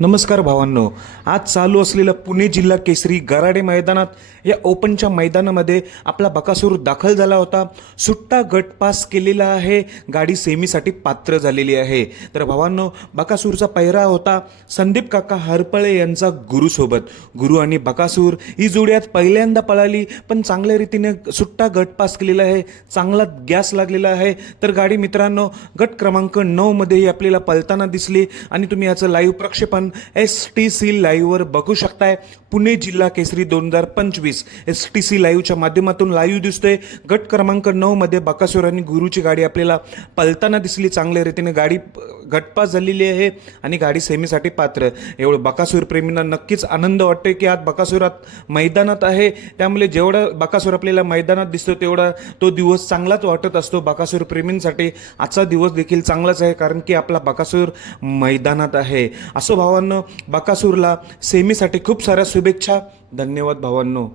नमस्कार भावांनो. आज चालू असलेलं पुणे जिल्हा केसरी गराडे मैदानात या ओपनच्या मैदानामध्ये आपला बकासूर दाखल झाला होता. सुट्टा गट पास केलेला आहे. गाडी सेमीसाठी पात्र झालेली आहे. तर भावांनो बकासूरचा पैरा होता संदीप काका हरपळे यांचा गुरुसोबत. गुरु आणि बकासूर ही जोडी आज पहिल्यांदा पळाली पण चांगल्या रीतीने सुट्टा गट पास केलेला आहे. चांगला गॅस लागलेला आहे. तर गाडी मित्रांनो गट क्रमांक नऊमध्ये आपल्याला पळताना दिसली. आणि तुम्ही याचं लाईव्ह प्रक्षेपण एस टी सी लाईव्हवर बघू शकताय. पुणे जिल्हा केसरी दोन हजार पंचवीस. एस टी सी लाईव्हच्या माध्यमातून लाईव्ह दिसतोय. गट क्रमांक नऊमध्ये बकासूर आणि गुरुची गाडी आपल्याला पलताना दिसली. चांगल्या रीतीने गाडी घटपास गटपास झालेली आहे आणि गाडी सेमीसाठी पात्र एवढं बकासूर प्रेमींना नक्कीच आनंद वाटतोय की आज बकासुरात मैदानात आहे. त्यामुळे जेवढं बकासूर आपल्याला मैदानात दिसतो तेवढा तो दिवस चांगलाच वाटत असतो बकासूर प्रेमींसाठी. आजचा दिवस देखील चांगलाच आहे कारण की आपला बकासूर मैदानात आहे. असो भावांनो बकासूरला सेमीसाठी खूप साऱ्या शुभेच्छा. धन्यवाद भावांनो.